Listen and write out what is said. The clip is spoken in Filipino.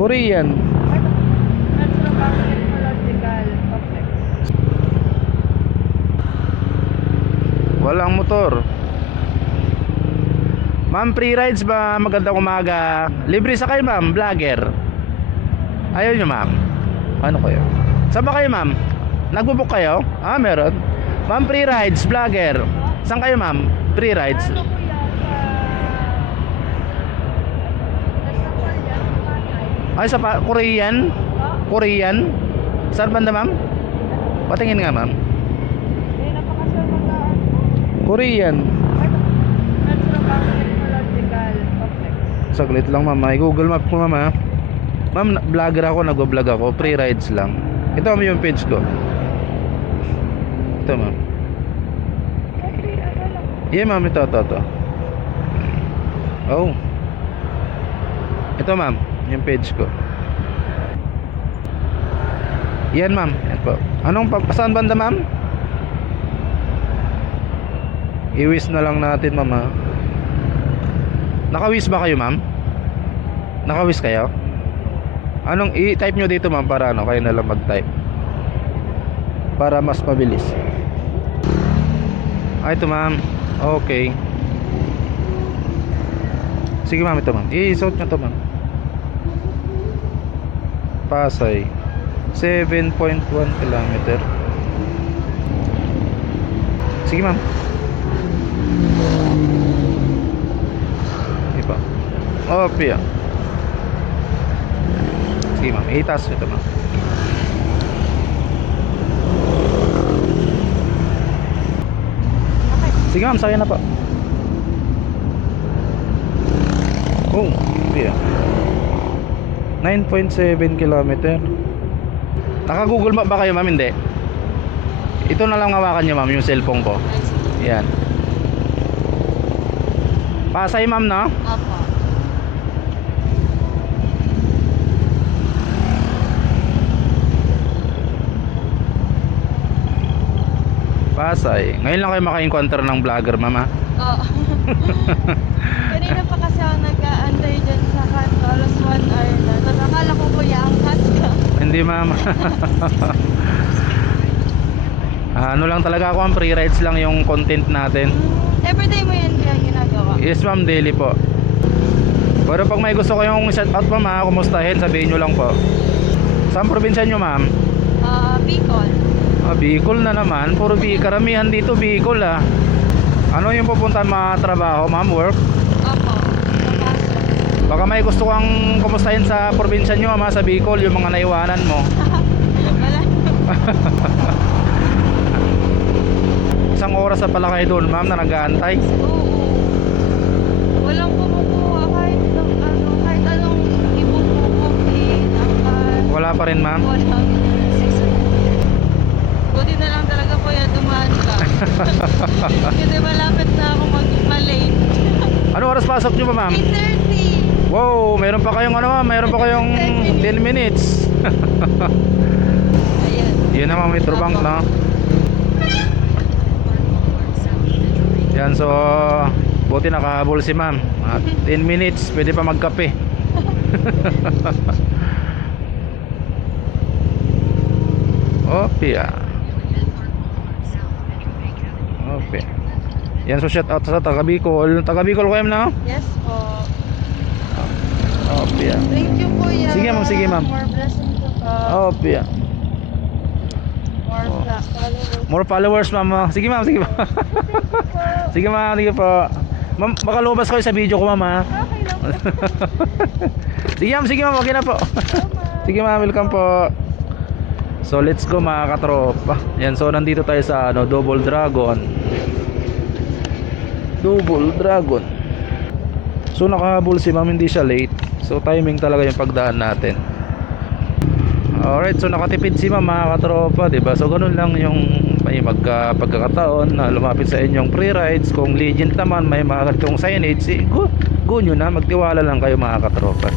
Korean. Technological complex. Walang motor. Ma'am, free rides ba? Magandang umaga. Libre sa kayo, ma'am, vlogger. Ayaw nyo, ma'am? Ano kayo? Saan ba kayo, ma'am? Nagbubook kayo? Ah, meron. Ma'am, free rides, vlogger. Saan kayo, ma'am? Free rides. Ano po yan Ay, sa Korean? Korean? Saan banda, ma'am? Patingin nga, ma'am. napakasal magaan. Korean. Technological complex. Saglit lang, ma'am. Ay, Google Map ko, ma'am, ha? Ma'am, vlogger ako, nagbo-vlog ako. Free rides lang. Ito, ma'am, yung page ko. Ito, ma'am. Yeah, ma'am, ito. Oh. Ito, ma'am, yung page ko. Yan, ma'am. Yan po. Saan banda, ma'am? I-wish na lang natin, ma'am, ha? Naka-wish ba kayo, ma'am? Naka-wish kayo? Anong i-type nyo dito, ma'am, para ano, kayo na lang mag-type para mas mabilis. Ay, ito, ma'am. Okay. Sige, ma'am, ito, ma'am. I-suot nyo to, ma'am. Pasay 7.1 kilometer. Sige, ma'am. Iba. Oh, piya. Sige, ma'am. Itas ito, ma'am. Sige, ma'am. Saya na po. Oh, piya. 9.7 kilometer. Naka-Google Map ba kayo, ma'am? Hindi. Ito na lang hawakan nyo, ma'am, yung cellphone ko. Yan. Pasay, ma'am, no? Opo. Pasay. Ngayon lang kayo maka-encounter ng vlogger, ma'am, ha? Oo. Kanina pa kasi ako nag-aantay dyan sa cut. Alas 1 hour na. Tapos akala ko kuya ang cut ka. Hindi, ma'am. Ano lang talaga ako, ang free rides lang yung content natin. Everyday mo yan kaya ginagawa? Yes, ma'am, daily po. Pero pag may gusto ko yung shout out, ma'am, ha, kumustahin, sabihin nyo lang po. Saan probinsya nyo, ma'am? Bicol. Bicol na naman. Puro karamihan dito Bicol, ah. Ano yung pupuntahan mga trabaho, ma'am? Work? Opo. Baka may gusto kang kumustahin sa probinsya nyo, ma'am, sa Bicol, yung mga naiwanan mo. Wala. Isang oras na pala kayo doon, ma'am, na nag-aantay. Oo. Walang kumukuha kahit anong ibubukupin. Wala pa rin, ma'am. Walang. Buti na lang talaga kuya dumaan ka. Kasi malapit na ako mag-malate. Ano oras pasok nyo pa, ma'am? 8:30. Wow, mayroon pa kayong mayroon pa kayong 10 minutes. Ayan. Yun na, ma'am, Metro Bank, no? Yan, so buti nakahabol si ma'am. 10 minutes, pwede pa magkape. Okay, okay. Yan, so shout out sa taga Bicol. Taga Bicol ko, na? Yes po. Okay. Thank you kuya. Sige, ma'am, sige, ma'am. More blessings po. Okay. More followers. More followers, ma'am. Sige, ma'am, sige, ma'am. Sige, ma'am, sige po. Ma'am, baka lumabas kayo sa video ko, ma'am, ha? Okay lang po. Sige, ma'am, okay na po. Sige, ma'am, welcome po. So let's go, mga katropa. Yan, so nandito tayo sa Double Dragon. So nakahabol si ma'am, hindi siya late. So timing talaga yung pagdaan natin. Alright, so nakatipid si ma'am, mga katropa, diba? So ganun lang yung may pagkakataon na lumapit sa inyong free rides. Kung legend naman, may mga ganitong signage, go nyo na, magtiwala lang kayo, mga katropa.